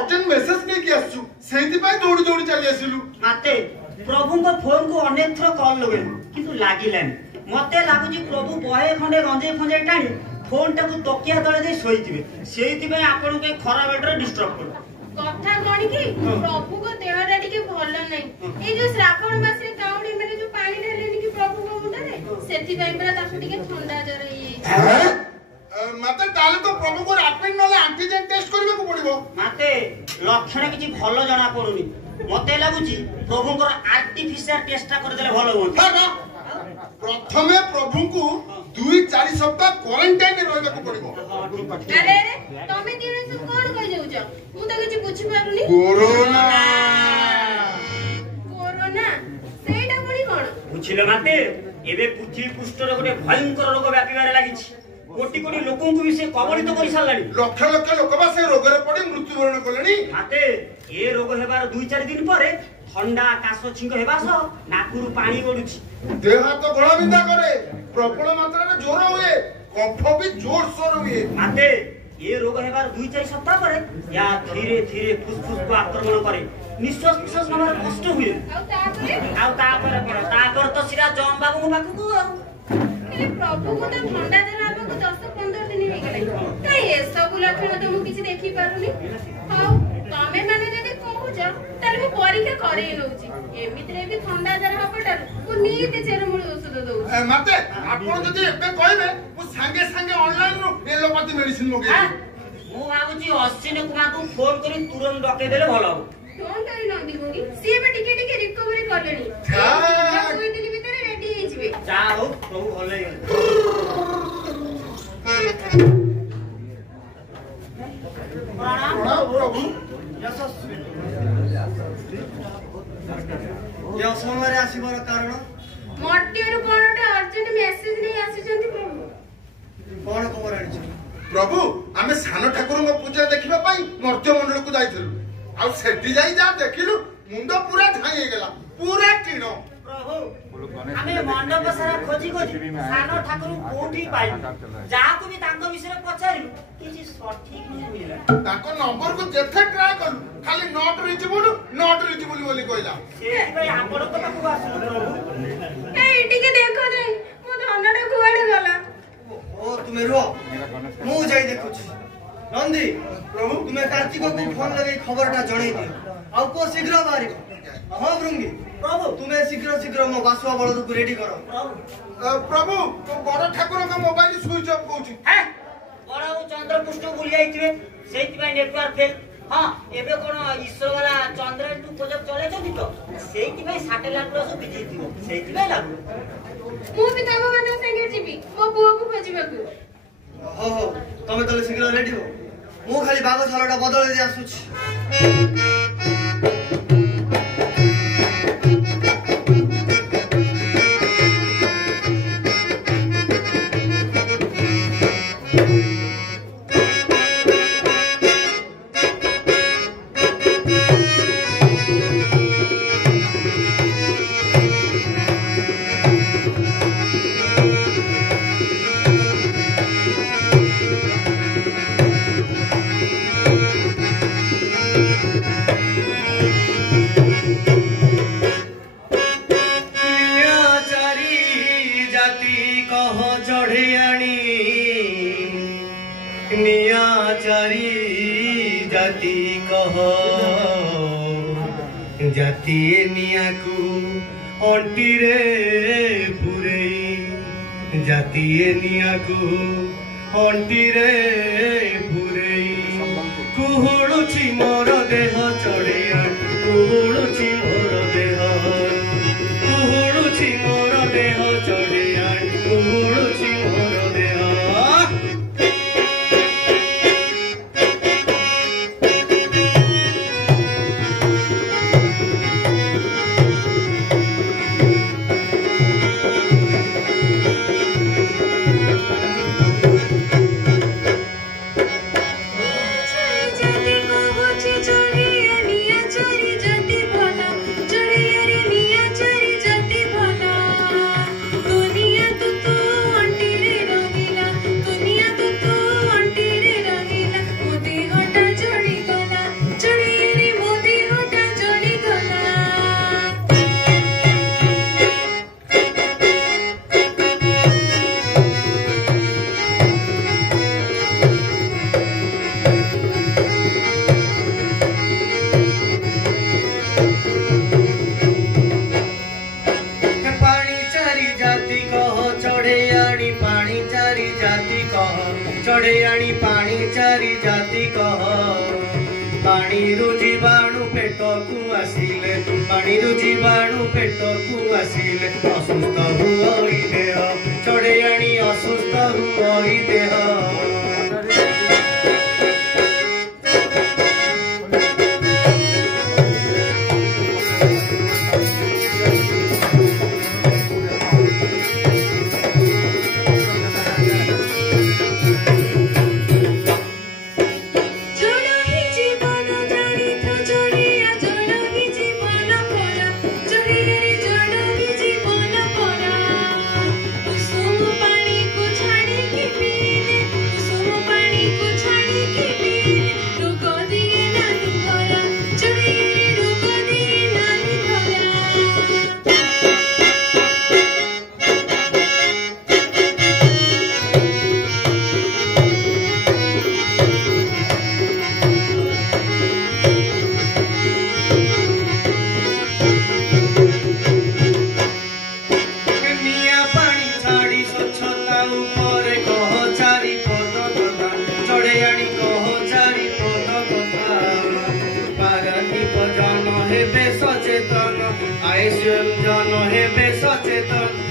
Urgent message नहीं कि आसु सेति पाई दौड़ी दौड़ी चली आसिलु माते प्रभु को फोन को अनेक थर कॉल लगे किंतु लागिलानी मते लागुची प्रभु बहे खंडे रंजे फंजे टाणी फोन टाकू तकिया तळे दे सोईतिबे सेति पई आपन के खरा बेटर डिस्टर्ब करू कथा कोनी की प्रभु को देहरा टिके भल नै ए जो श्रावण मास रे काउडी मेरे जो पानी ढालेनी की प्रभु को मुंडा रे सेति पई बरा ताकू टिके ठंडा जर ये माते ताले तो प्रभु को रैपिड नले एंटीजन टेस्ट करबे को पड़िबो माते लक्षण किछि भलो जणा पडुनी मते लागुची प्रभु को आर्टिफिशियल टेस्ट कर देले भलो होत प्रथमे प्रभु को 2-4 सप्ताह क्वारंटाइन रे रहबे को पड़िबो अरे अरे तमे दिने सब कोन कहि जाउ छ मु त किछि बुझि पारुनी कोरोना कोरोना सेटा पुनी कोन बुझिले माते एबे पृथ्वी पृष्ठ रे गोटे भयंकर रोग व्यापीबारे लागिछि कोटी कोटी लोकों को भी से कबलित तो कर सालानी लक्ष लक्ष लोक बा से रोग रे पड़ी मृत्युवरण कलेनी माते ए रोग हेबार 2-4 दिन परे ठंडा काश छिंक हेबा सो नाकुरु पानी गडुछि देह हाथ गळा बिंदा करे प्रबल मात्रा रे ज्वर हुए कफ भी जोर सोर हुए माते ए रोग हेबार 2-4 सप्ताह परे या धीरे धीरे फुसफुस को आक्रमण करे निश्वास निश्वास नबार कष्ट हुए आउ तापर तापर तो सिरा जम बाबू बाकू को प्रभु को तो ठंडा जरा आपको 10-15 दिन हो गले काई ए सब लक्षण तो मु किछि देखि पारुनी हाउ तमे माने जदी कहूछ ताले मु परीक्षा करे नउची एमितरे भी ठंडा जरा हपटार मु नीति चेर मुळ औषध दउ माते आपण जदी एबे कहबे मु संगे संगे ऑनलाइन रो एलोपैथी मेडिसिन मगे मु भाबुची अश्विनी कुमार को फोन करी तुरंत डके देले भलो फोन करी नंदी गुनी सी बे टिके रिकवरी करलेनी कोई दिन भीतर रेडी हे जिवे जाओ प्रभु भले प्रणाम प्रभु या समय आसीबार कारण मर्त्यरु कोनटा अर्जेंट मेसेज नै आसीचंती प्रभु कोन खबर आनी प्रभु आमे सान ठाकुर पूजा देखिबा पाई मर्त्य मंडल को जाइथिलु आ सेठी जाई जा देखिलु मुंड पूरा ढाई गेला पूरा टीण प्रभु आमे मंडप सारा खोजी खोजी सान ठाकुर कोठी पाई जाको भी तांको विषय पचारिलु किछि सठिक नै मिला ताको नंबर को जेथे ट्राई करलु खाली नॉट रीचेबल बोली कहला सेहि भाई आपण को ताको आसु प्रभु ए टिके देखो दे मो धनडा कुआडे गला ओ तुमे रो मु जाई देखुछी नंदी प्रभु तुमे कार्तिक को फोन लगे खबरटा जणै दियो आ को शीघ्र बारी हां भृंगी प्रभु तुमे शीघ्र मो बासुआ बळद को रेडी करो प्रभु बड़ ठाकुर का मोबाइल स्विच ऑफ कहूची हैं बड़ा चंद्रपुष्ट बुली आइथिबे सेति भाई नेटवर्क फेल हां एबे कोन ईश्वर वाला चंद्रयान 2 प्रोजेक्ट चले जति तो सेति भाई सैटेलाइट प्लस बिजी दियो सेति भाई लागु मु भी तब माने संगे जीबी मो बुआ को खोजिबाकू हो तमे तले शीघ्र रेडी हो मु खाली बाग छालटा बदल दे आसुछी जाती निया को अंटी रे पुरई जाती निया को अंटी रे पुरई कुहुळुची मोर देह चढ़िया कुहुळुची मोर देह कुहुळुची मोर देह चढ़िया कुहुळुची मोर देह चोरी जदी पाणीरु जीवाणु पेटकु आसिले पाणीरु जीवाणु पेटकु आसिले असुस्थ हुई देह चढ़ेयाणी असुस्थ हुई देह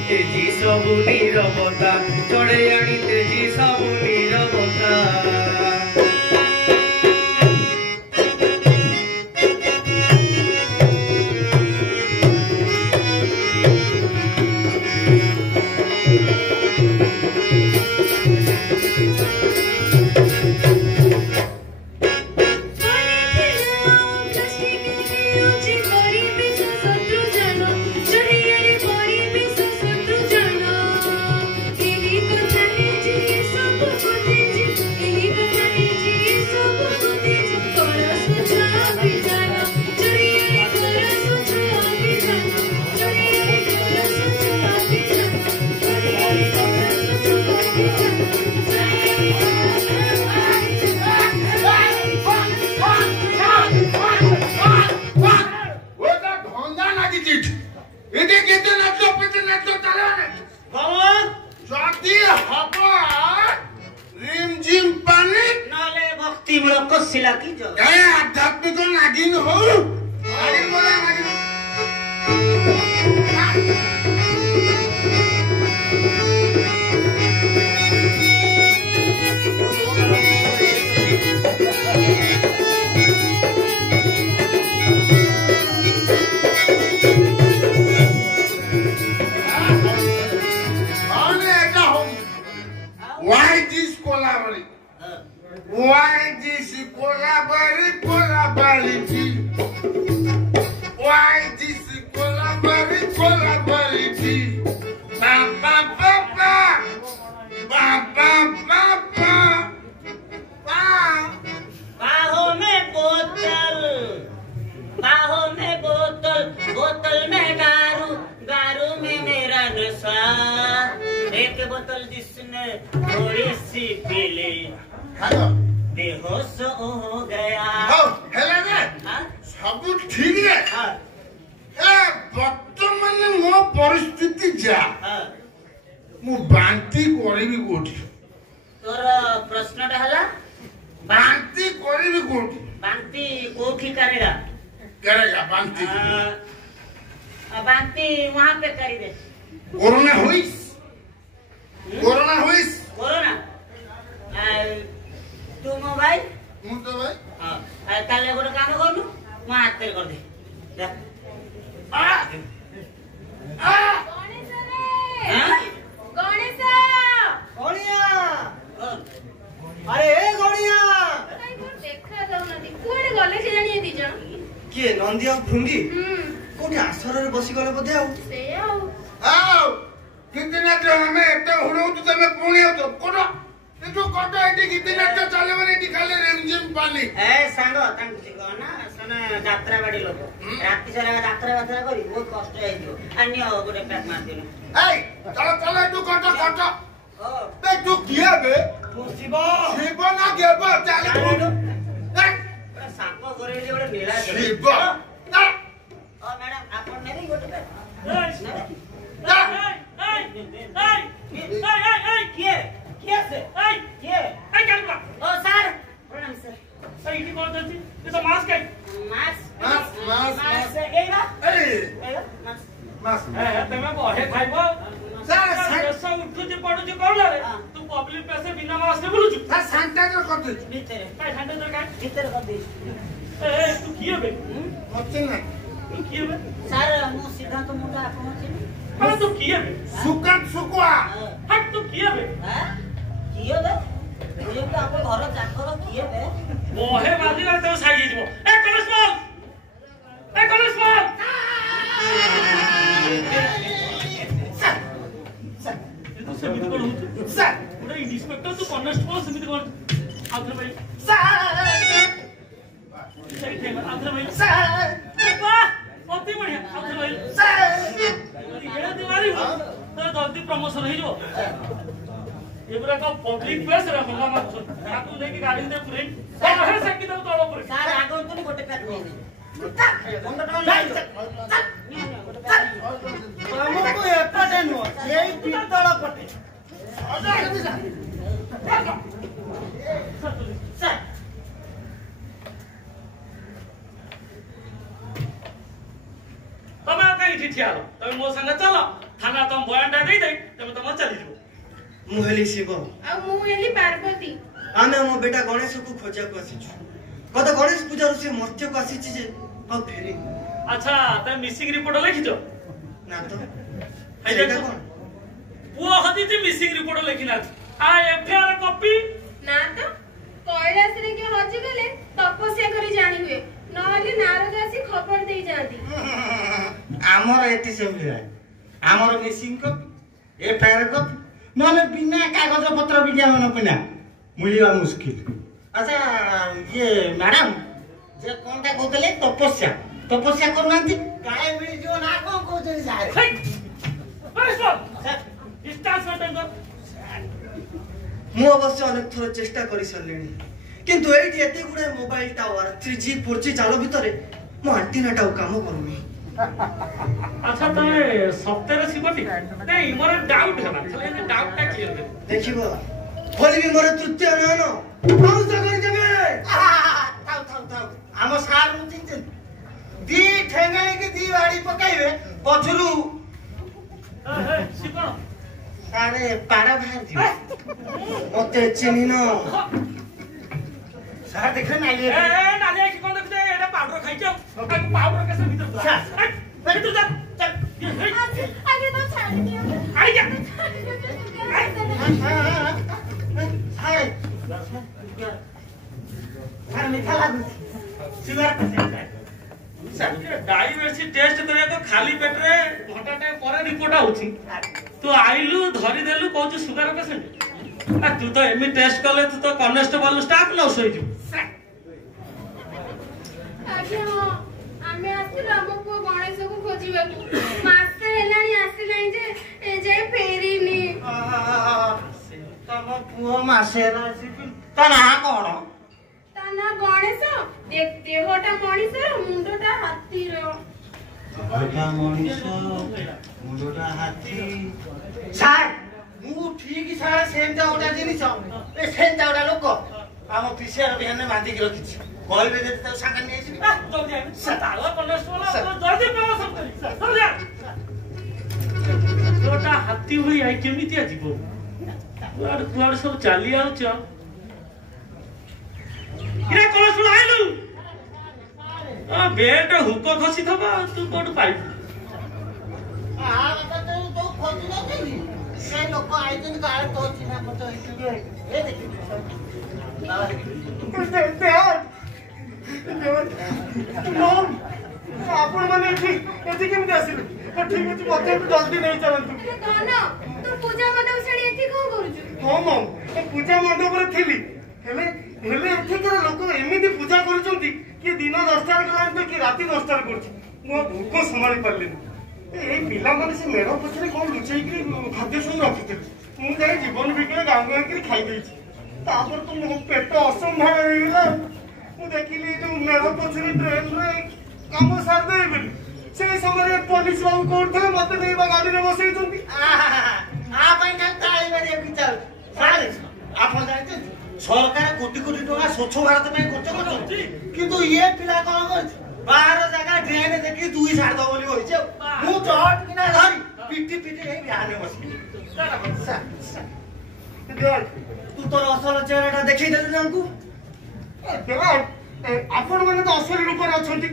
तेजी सबु नीरवता चढ़ेयाणी तेजी सबु नीरवता आध्यात्मिक नागिन हो Why this collaborate? Why this collaborate? Why this collaborate? Ba ba ba ba, ba ba ba ba, ba. बाहों में बोतल, बोतल में दारू, दारू में मेरा नशा। एक बोतल जिसने थोड़ी सी पी ली, बेहोश हो गया। हेला ने सब ठीक है। बर्तमान मो परिस्थिति जा मु बांती करिबी कोठी। तोर प्रश्नटा हला बांती करिबी कोठी। बांती कोठी करेगा बांती बांती वहां पे करी दे। कोरोना हुईस कोरोना तू मोबाइल मुझे भाई हां ताले गोटे काम करनु मो हाथ कर दे जा गणेश रे गणेश गणिया अरे ए गणिया काई को देखा जाउनाती कोडे गले से जानी दी जण किए नंदी आ भृंगी कोठी आसर रे बसी गले बदे आउ से आओ कितना जो हमें एटा हुड़ो तो तमे पुणी हो तो कोडो ये जो कोडो एटी कितना तो चले बने एटी खाली रेमजिम पानी ए सांगो तांग से ना सने यात्रा बाड़ी लोग राती सारा यात्रा करी बहुत कष्ट है जो अन्य गोटे पैक मार दिनु ए चलो एटू कोडो बे तू किया बे शिव ना गेबो चले सांप करे जे गोटे नीला शिव ओ मैडम आपन ने गोटे पैक किए से किए ओ सर प्रणाम सर ସେଇଠି କଣ ଅଛି ଏ ତ ମାସ୍କ କାଇ ମାସ୍ ଏଇରା ଆରେ ଏଇରା ମାସ୍ ମାସ୍ ତମେ ବହେ ଖାଇବ ଦେଶ ଉଠୁଛି ପଡୁଛି କହୁଲାରେ ତୁ ପବ୍ଲିକ ପ୍ଲେସରେ ବିନା ମାସ୍କରେ ବୁଲୁଛୁ ତା ସାନିଟାଇଜର କରିଦେଇଛୁ ଭିତରେ କାଇ ସାନିଟାଇଜର କାଇ ଭିତରେ କରିଦେଇଛି ଏ ତୁ କିଏ ବେ ମତେ ନା ତୁ କିଏ ବେ ସାର୍ ମୁଁ ସିଦ୍ଧାନ୍ତ ମୁଣ୍ଡା ଆପଣ ଚିହ୍ନି ଆରେ ତୁ କିଏ ବେ ସୁକାନ ସୁକୁଆ ହଟ୍ ତୁ କିଏ ବେ କିଏ ବେ କିଏ ବେ ଆମ ଘର ଚାକର କିଏ ବେ ବହେ ବାଜିଲା ତ ସାଇ ହେଇଯିବ ଏ କନେଷ୍ଟବଳ ସେମିତି କଣ ହଉଛି ସାର୍ ଗୋଟେ ଇନ୍ସପେକ୍ଟର ତୁ କନେଷ୍ଟବଳ ସେମିତି କଣ ଆଉଥରେ ଭାଇ ଆଉଥରେ ଭାଇ ଅତି ବଢିଆ ଆଉଥରେ ଭାଇ ଏମିତି ମାରିବୁ ତ ଜଲ୍ଦି ପ୍ରମୋସନ ହେଇଯିବ ଏଗୁଡାକ ପବ୍ଲିକ ପ୍ଲେସରେ ହଙ୍ଗା ମାରୁଛନ୍ତି ତାକୁ ନେଇକି ଗାଡି ଭିତରେ ପୁରେଇ ବହେ ସେକି ଦେବୁ ତଳ ଉପରେ ସାର୍ ଆଗନ୍ତୁନି ଗୋଟେ ପ୍ୟାକ୍ ନେଇଯିବେ ତମକୁ ଏପଟେ ନୁହଁ ସେଇ ପିତ୍ତଳ ପଟେ ସାର୍ ତମେ ଆଉ କାହିଁ ଏଠି ଠିଆ ହେଲ ତମେ ମୋ ସାଙ୍ଗେ ଚାଲ ଥାନା ତମ ବୟାନଟା ଦେଇଦେଇ ତମେ ତମ ଚାଲିଯିବ ମୁଁ ହେଲି ଶିବ ଆଉ ମୁଁ ହେଲି ପାର୍ବତୀ ଆମେ ଆମ ବେଟା ଗଣେଶକୁ ଖୋଜିବାକୁ ଆସିଛୁ ଗତ ଗଣେଶ ପୂଜାରୁ ସେ ମର୍ତ୍ତ୍ୟକୁ ଆସିଛି ଯେ ଆଉ ଫେରିନି ଆଚ୍ଛା ତମେ ମିସିଂ ରିପୋର୍ଟ ଲେଖିଛ ନା ତ ହେଇଟା ସେଇଟା କଣ? କଣ ପୁଅ ହଜିଛି ମିସିଂ ରିପୋର୍ଟ ଲେଖିନାହାନ୍ତି ଆ ଏଫଆଇଆର କପି ନା ତ କୈଳାସରେ କିଏ ହଜିଗଲେ ତପସ୍ୟା କରି ଜାଣି ହୁଏ ନହେଲେ ନାରଦ ଆସି ଖବର ଦେଇ ଯାଆନ୍ତି ଆମର ଏଠି ସେମିତି ନାହିଁ ଆମର ମିସିଂ କପି ଏଫଆଇଆର କପି ନହେଲେ ବିନା କାଗଜ ପତ୍ର ବିଜ୍ଞାପନ ବିନା ମିଳିବା ମୁସ୍କିଲ ଆଚ୍ଛା ଇଏ ମ୍ୟାଡାମ ଯେ କଣଟା କହୁଥିଲେ ତପସ୍ୟା ତପସ୍ୟା କରୁନାହାନ୍ତି କାଳେ ମିଳିଯିବ ନା କଣ କହୁଛନ୍ତି ସାର୍ ମୁଁ ଅବଶ୍ୟ ଅନେକ ଥର ଚେଷ୍ଟା କରିସାରିଲିଣି କିନ୍ତୁ ଏଇଠି ଏତେ ଗୁଡାଏ ମୋବାଇଲ ଟାୱାର 3G 4G ଜାଲ ଭିତରେ ମୋ ଆଣ୍ଟିନାଟା ଆଉ କାମ କରୁନି ଆଚ୍ଛା ତମେ ସପ୍ତାହରେ ଶିବଟି ନାଇଁ ମୋର ଡାଉଟ ହେଲା ଖାଲି ଡାଉଟଟା କ୍ଲିୟର କର ଦେଖିବ ଖୋଲିବି ମୋର ତୃତୀୟ ନୟନ ଧ୍ୱଂସ କରିଦେବେ ଥାଉ ଥାଉ ଥାଉ ଆମ ସାର୍ ଚିନ୍ତିତ ଦି ଠେଙ୍ଗାଇକି ଦି ବାଡି ପକାଇବେ ପଛରୁ ଶିବ ସାରେ ପାଡ ବାହାରିଯିବ ମତେ ଚିହ୍ନିନ ସାର୍ ଦେଖ ନାଲି ନାଲି ଆଖି କଣ ଦେଖୁଛେ ଏଇଟା ପାଉଡର ଖାଇଛ ପାଉଡର କେସେ ଭିତରେ ଭିତରୁ ଯା ଆগে ତ ଛାଡ଼ି ଦିଅ ଆଇ ଯା ସାର୍ ମିଠା ଲାଗୁଛି ସୁଗାର ଡାଇବେଟିସ ଟେଷ୍ଟ କରିବାକୁ ଖାଲି ପେଟରେ ଘଣ୍ଟାଟେ ପରେ ରିପୋର୍ଟ ଆଉଛି ତୁ ଆଇଲୁ ଧରିଦେଲୁ କହୁଛୁ ସୁଗାର ପେସେଣ୍ଟ ତୁ ତ ଏମିତି ଟେଷ୍ଟ କଲେ ତୁ ତ କନେଷ୍ଟବଲ ଷ୍ଟାଫ ଲସ୍ ହେଇଯିବୁ ଆଜ୍ଞା ହଁ ଆମେ ଆସିଥିଲୁ ଆମ ପୁଅ ଗଣେଶକୁ ଖୋଜିବାକୁ ମାସେ ହେଲାଣି ଆସିଲାଣି ଯେ ଏଯାଏ ଫେରିନି ତମ ପୁଅ ମାସେ ହେଲା ତା ନାଁ କଣ ତା ନାଁ ଗଣେଶ ଦେହଟା ମଣିଷର ମୁଣ୍ଡଟା ହାତୀର ମଣିଷ ମୁଣ୍ଡଟା ହାତୀ ସାର୍ ମୁଁ ଠିକ ସାର୍ ସେମିତିଆ ଗୋଟେ ଜିନିଷ ସେମିତିଆ ଗୋଟେ ଲୋକ ଆମ ପିସିଆର ବିହାନରେ ବାନ୍ଧିକି ରଖିଛି କହିବେ ଯଦି ତାକୁ ସାଙ୍ଗରେ ନେଇଯିବି ହାତୀ ଭଳି ଆଇ କେମିତିଆ ଯିବ କୁଆଡେ କୁଆଡେ ସବୁ ଚାଲି ଆଉଛ ଆଇଲୁ ବେଡ ହୁକ ଖସି ଥବ ତୁ କୋଉଠୁ ପାଇବୁ ସେ ଲୋକ ଆଇଛନ୍ତି କାଳେ ତୋ ଚିହ୍ନା ପଟ ଆପଣ ମାନେ ଏଠି କେମିତି ଆସିଲେ ଠିକ ଅଛି ମତେ ଜଲ୍ଦି ନେଇ ଚାଲନ୍ତୁ ତୁ ପୂଜା ମଣ୍ଡପ ଛାଡି ଏଠି କଣ କରୁଛୁ ହଁ ମମ୍ ପୂଜା ମଣ୍ଡପରେ ଥିଲି ହେଲେ ଏଠିକାର ଲୋକ ଏମିତି ପୂଜା କରୁଛନ୍ତି କି ଦିନ 10ଟାରେ କଲାନ୍ତି କି ରାତି 10ଟାରେ କରୁଛି ମୁଁ ଭୋକ ସମ୍ଭାଳି ପାରିଲିନି ଏଇ ପିଲାମାନେ ସେ ମେଢ ପଛରେ କଣ ଲୁଚେଇକି ଖାଦ୍ୟ ସବୁ ରଖିଥିଲେ ମୁଁ ଯାଇ ଜୀବନ ବିକଳ ଗାଁକୁ ଆଣିକି ଖାଇଦେଇଛି ତାପରେ ତ ମୋ ପେଟ ଅସମ୍ଭାଳ ହେଇଗଲା ମୁଁ ଦେଖିଲି ଯୋଉ ମେଢ ପଛରେ ଟ୍ରେନରେ କାମ ସାରିଦେବି ବୋଲି ସେଇ ସମୟରେ ପୋଲିସ ବାବୁ କୋଉଠି ଥିଲେ ମତେ ନେଇ ଗାଡିରେ ବସେଇଛନ୍ତି ଆ ପାଇଁ ତାଳି ମାରିବାକୁ ଇଚ୍ଛା ହଉଛି ଆପଣ ଜାଣିଛନ୍ତି सरकार कोटी कोटी टका स्वच्छ भारत में खर्च करछन किंतु ये पिला कोन करछ बाहर जगह ड्रेन देखि दुई छाड़ दो बोली होइछ मु चट किना धरी पिटी पिटी हे बिहाने बसि तू तोर असल चेहराटा देखै देलु हमकू आपण माने तो असली रूप रे अछंती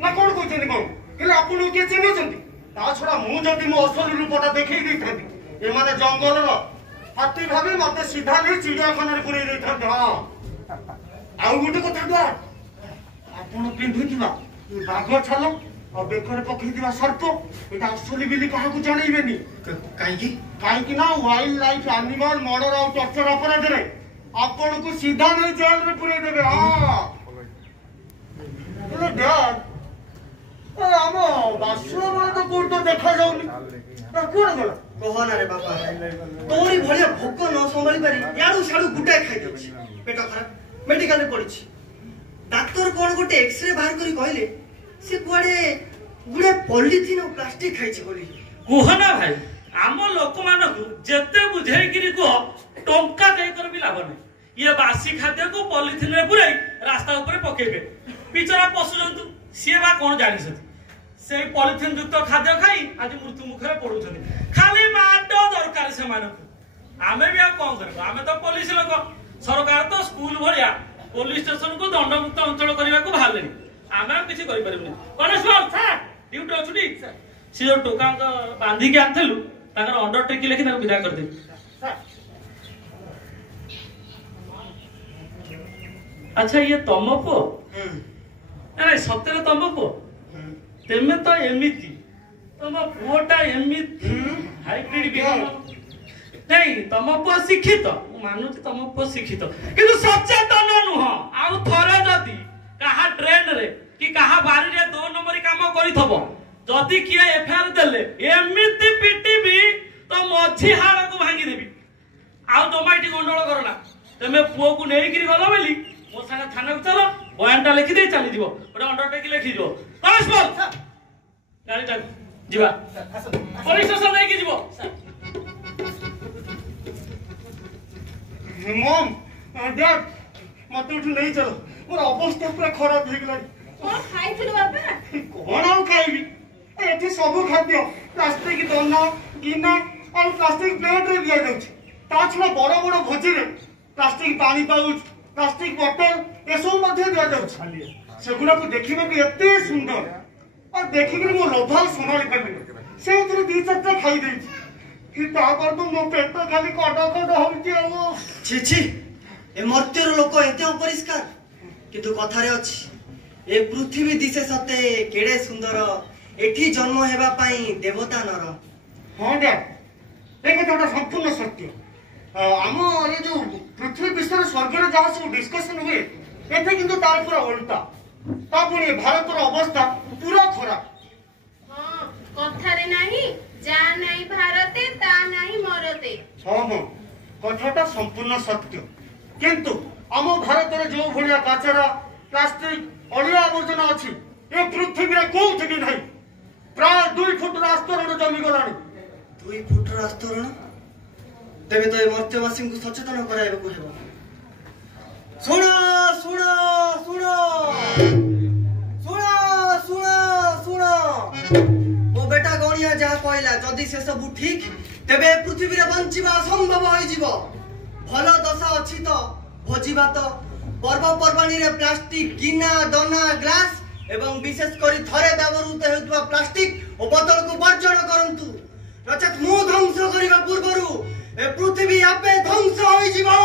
ना कोन कहछन्ती कोन केले आपण के चिन्हछन्ती ता छडा मु जदी मो असली रूपटा देखै दैथांती ए माने जंगल रो हाथी भाबे मते सीधा नै चिड़ियाखाना रे पुरै दैथांती हां आउ गुटे कथा दुआ आपण पिंधुथिबा बाघ छाल और बेकर पकड़ीदिवा सर्प एटा असली बिली काहाकू जणैबेनी काई ना वाइल्ड लाइफ एनिमल मर्डर और टॉर्चर अपराध रे आपण को सीधा नहीं जेल रे पुरे देबे हां बोले डैड आमो बासुआ वाला तो कोड तो देखा जाउनी कोन गला कहना रे बापा तोरी भलिया भोक न संभाली पारी याडू साडू गुटाय खाइ देछि पेट खराब मेडिकल रे पड़िछि डाक्टर कोन गोटे एक्सरे बाहर करी कहले से कुआडे गुडे पॉलिथिन और प्लास्टिक खाइछि बोली कुहना भाई आम लोक मानकु जेते बुझेई किरी को टंका दे कर भी लाभ नहीं ये बासी खाद्य को पॉलिथिन रे पुराई रास्ता ऊपर पकेबे पिचरा पशु जंतु सी बा कोन जानि सथि से पॉलिथिन युक्त खाद्य खाई आज मृत्यु मुखरे पडुछथि खाली माटो दरकार से मानकु आमे भी आ कोन करबो आमे तो पुलिस लोक सरकार तो स्कूल भरिया पुलिस स्टेशन को दंडमुक्त अंचल करबा को भालेनी आमे किछि करि परबनी कॉन्स्टेबल सर ड्यूटी अछुटी से जो टोका बांधी के आनथलु ताकर अंडरटेकिंग लेखि ताको विदा कर दे अच्छा ये तम पो अरे सतरे तम पो तेमे तो एमिति तम पुओटा एमिति हाइब्रिड बिहान नहीं तम पो शिक्षित मानुची तम पो शिक्षित किंतु सचेतन नुह आउ थरे जदी कहा ट्रेन रे कि कहा बारी रे 2 नंबर काम करिथबो जदी किए एफआईआर देले एमिति पिटिबी तो मझी हाड़ को भांगी देबी आउ जमाइटी गंडोल करना तमे पुओ को नेई किरी गलो बेली मो संगे थाना को चलो बयानटा लिखि दे चली जीवो ओटा अंडरटेकिंग लिखि दियो कॉन्स्टेबल गाड़ी टाक जीवा पुलिस स्टेशन नहीं की जीवो मम डैड मत उठ नहीं चलो मोर अवस्था पूरा खराब हो गेला कोन खाइथिलु बाबा कोन आउ खाइबी एठी सब खाद्य प्लास्टिक दोना गिना और प्लास्टिक प्लेट रे दिया जाउछ ता छला बड़ बड़ भोजी रे प्लास्टिक पानी पाउच प्लास्टिक बोतल ए सब मध्ये दिया जाउछ सेगुडा को देखिबे कि एते सुंदर और देखि कि मो लोभा संभाली परबे से उतरे दी चट्टा खाई देई कि ता पर तो मो पेट खाली कटा कटा होउची ओ छी छी ए मर्त्यर लोक एते अपरिष्कार किंतु कथारे अछि ए पृथ्वी दिशे सते केडे सुंदर एठी जन्म हेबा पई देवता नर हां डैड ए कथाटा संपूर्ण सत्य आम ये जो पृथ्वी विषय स्वर्ग रे जहाँ सब डिस्कशन हुए एथे किंतु तार पूरा उल्टा ता पुणी भारत रो अवस्था पूरा खराब हां कथारे नाही जा नाही भारते ता नाही मरते हां हां कथाटा संपूर्ण सत्य किंतु आम भारत रे जो भलिया काचरा प्लास्टिक अलिया आवर्जना अछि ए पृथ्वी रे कोउठ भी नाही प्राय 2 फुट रास्तरण जमी गलानी 2 फुट रास्तरण तेबे तो ए मर्त्यवासी को सचेतन कराइबे को हेबो सुनो सुनो सुनो सुनो सुनो सुनो ओ बेटा गणिया जा कहला जदी से सब ठीक तेबे पृथ्वी रे बंचिबा असंभव होई जीवो भलो दशा अछि तो भोजिबा तो पर्व पर्वाणी रे प्लास्टिक गिना दना ग्लास एवं विशेष करी थरे व्यवहृत हेउतबा प्लास्टिक ओ बोतल को वर्जन करंतु नचेत मु ध्वंस करिबा पूर्वरु ए पृथ्वी आपे ध्वंस होई जीवो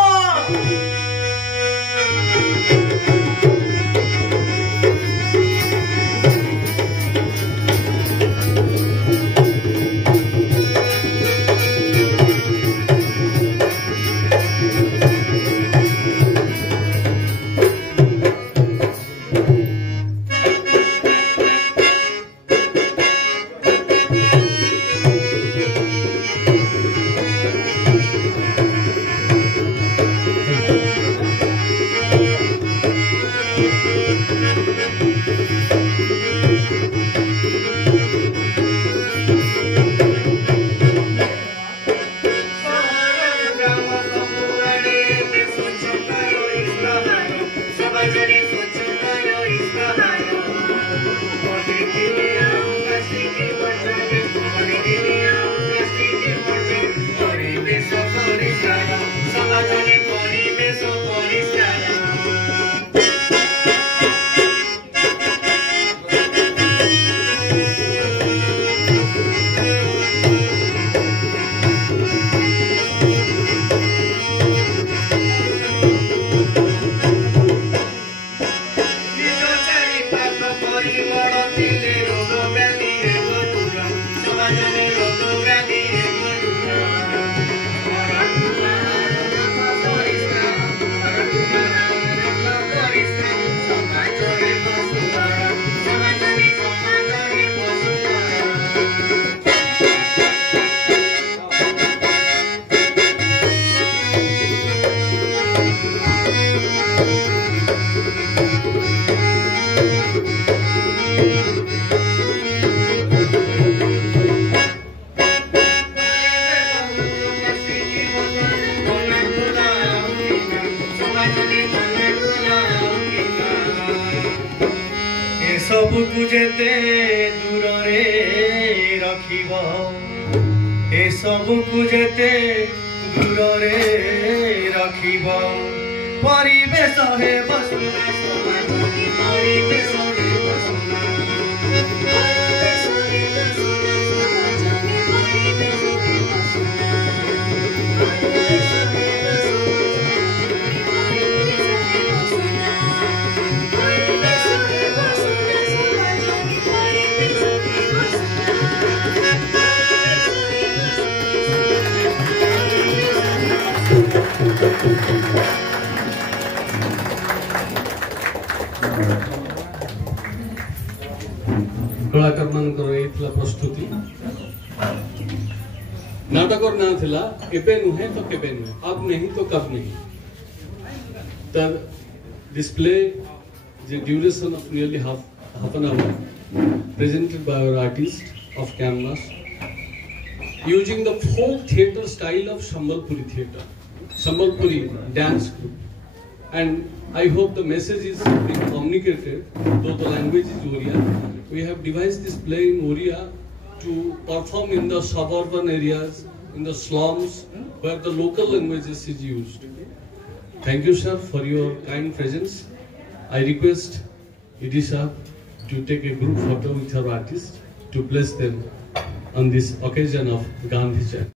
सबकु जेते दूर रे रखिब ए सबकु जेते दूर रे रखिब परिवेश हे बसुना समाजनी परिवेश हे बसुना कलाकार मानकर एथला प्रस्तुति नाटकर ना थिला एबे नुहे तो केबे नुहे अब नहीं तो कब नहीं तब display the duration of nearly half an hour presented by our artist of canvas using the folk theatre style of Sambalpuri theatre, Sambalpuri dance group, and I hope the message is being communicated, though the language is Oriya. We have devised this play in Oriya to perform in the suburban areas, in the slums, where the local languages is used. Thank you, sir, for your kind presence. I request Idisha to take a group photo with her artist to bless them on this occasion of Gandhi Jayanti.